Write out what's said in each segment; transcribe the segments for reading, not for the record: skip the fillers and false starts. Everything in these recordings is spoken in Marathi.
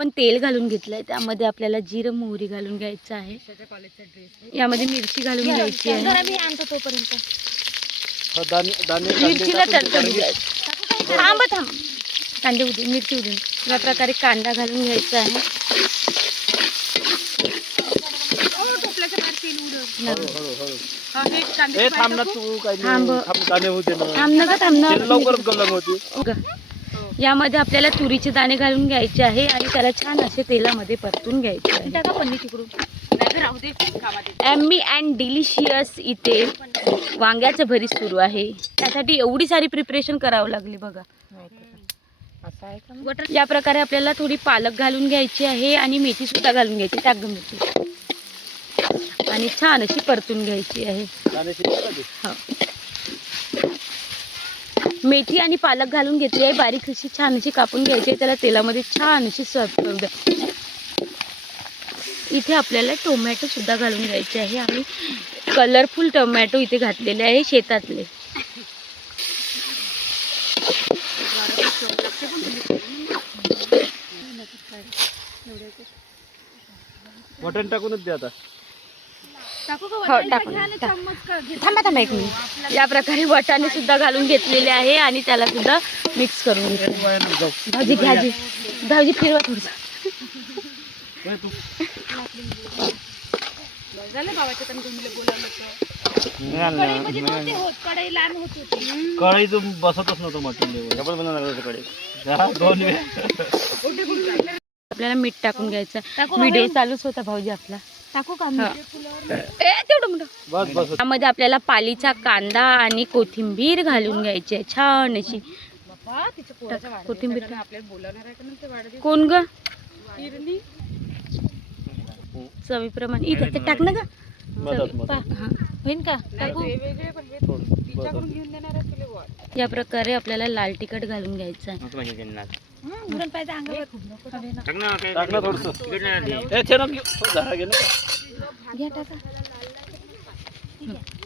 आपण तेल घालून घेतलंय, त्यामध्ये आपल्याला जिरं मोहरी घालून घ्यायचं आहे. यामध्ये मिरची घालून घ्यायची आहे. मिरचीला तडतडू द्यायचं. थांब कांदे उडून मिरची उडून या प्रकारे कांदा घालून घ्यायचा आहे. यामध्ये आपल्याला तुरीचे दाणे घालून घ्यायचे आहे आणि त्याला छान असे तेलामध्ये परतून घ्यायचे आहे. एम्मी अँड डिलिशियस इथे वांग्याचं भरीत सुरू आहे. त्यासाठी एवढी सारी प्रिपरेशन करावं लागली बघा. या प्रकारे आपल्याला थोडी पालक घालून घ्यायची आहे आणि मेथी सुद्धा घालून घ्यायची. टाक मेथी आणि छान अशी परतून घ्यायची आहे. मेथी आणि पालक घालून घेतली आहे. बारीक अशी छान अशी कापून घ्यायची आहे. त्याला तेलामध्ये छान अशी सर्व करू द्या. इथे आपल्याला टोमॅटो सुद्धा घालून घ्यायचे आहे. आम्ही कलरफुल टोमॅटो इथे घातलेले आहे शेतातले. मटण टाकूनच द्या आता. थांबा एक मिनिट. या प्रकारे वाटाणे सुद्धा घालून घेतलेले आहे आणि त्याला सुद्धा मिक्स करून घेतलं. भाजी फिरवा थोडंसं. कढई बसतच नव्हतं मटण. आपल्याला मीठ टाकून घ्यायचं. व्हिडिओ चालूच होता भाऊजी आपला. टाकू का तेवढं मोठं. त्यामध्ये आपल्याला पालीचा कांदा आणि कोथिंबीर घालून घ्यायची आहे छान अशी. कोथिंबीर कोण ग चवीप्रमाणे इथे ते टाक ना ग. होईन का टाकू. या प्रकारे आपल्याला लाल तिखट घालून घ्यायचं आहे.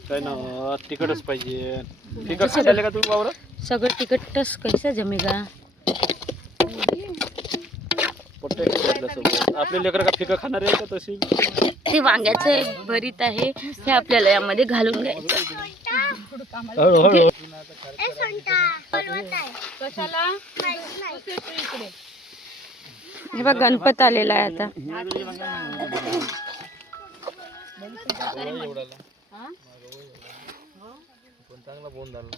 काय ना तिखटच पाहिजे. तिखट खायला का तुम्ही वावर सगळं तिखटच कैसा जमेगा. आपले लेकर का फिका खाणार आहे का तशी. ते वांग्याचं भरीत आहे. हे आपल्याला यामध्ये घालून घ्यायचं. हे बघ गणपत आलेला आहे आता. चांगला बोन झाला.